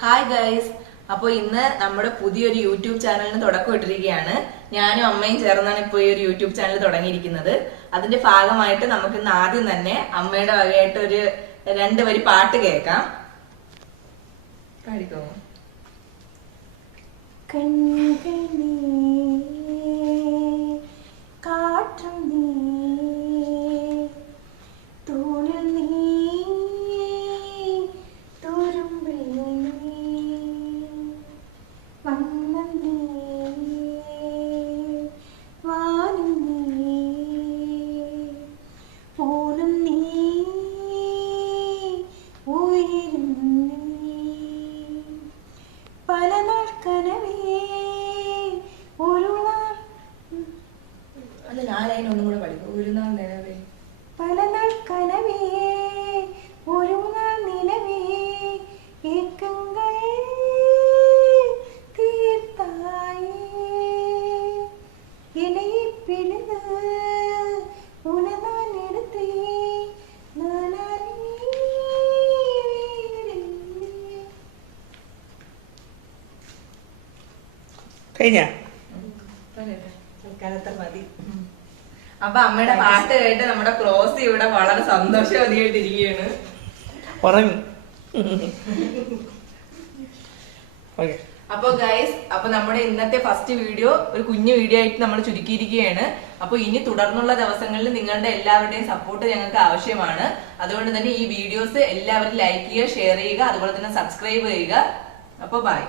Hi guys. അപ്പോൾ ഇന്ന് നമ്മുടെ പുതിയൊരു യൂട്യൂബ് ചാനലിന് തുടക്കം ഇട്ടിരിക്കുകയാണ്. ഞാനും അമ്മയും ചേർന്നാണ് ഇപ്പോൾ ഈ ഒരു യൂട്യൂബ് ചാനൽ തുടങ്ങിയിരിക്കുന്നത്. അതിന്റെ ഭാഗമായിട്ട് നമുക്ക് ഇന്ന് ആദ്യം തന്നെ അമ്മയുടെ വകയായിട്ട് ഒരു 2 വരി പാട്ട് കേൾക്കാം. പാടിക്കോ. കാറ്റും നീ തൂണിൽ നീ തുരുമ്പിൽ നീ വണ്ണം നീ വാനും നീ പോലും നീ ഉയരും നീ പല നാൾ കനവേ ഒരു നാൾ അത് 4 ലൈൻ ഒന്നും കൂടെ പഠിക്കും. ഒരു നാൾ നിലവേ പല നാൾ കനവേ ഒരു നാൾ നിലവേ ഏക്കങ്ങൾ തീർത്തായേ ഇലയെ പിഴുത് ഉണനാൻ എടുത്തേ കഴിഞ്ഞ മതി. അപ്പൊ അമ്മയുടെ പാട്ട് കേട്ട് നമ്മുടെ ക്ലോസ് ഇവിടെ വളരെ സന്തോഷവതിയായിട്ടിരിക്കുകയാണ്. ഉറങ്ങി. ഓക്കെ. അപ്പൊ ഗൈസ്, അപ്പൊ നമ്മുടെ ഇന്നത്തെ ഫസ്റ്റ് വീഡിയോ ഒരു കുഞ്ഞു വീഡിയോ ആയിട്ട് നമ്മൾ ചുരുക്കിയിരിക്കുകയാണ്. അപ്പൊ ഇനി തുടർന്നുള്ള ദിവസങ്ങളിൽ നിങ്ങളുടെ എല്ലാവരുടെയും സപ്പോർട്ട് ഞങ്ങൾക്ക് ആവശ്യമാണ്. അതുകൊണ്ട് തന്നെ ഈ വീഡിയോസ് എല്ലാവരും ലൈക്ക് ചെയ്യുക, ഷെയർ ചെയ്യുക, അതുപോലെ തന്നെ സബ്സ്ക്രൈബ് ചെയ്യുക. അപ്പൊ ബൈ.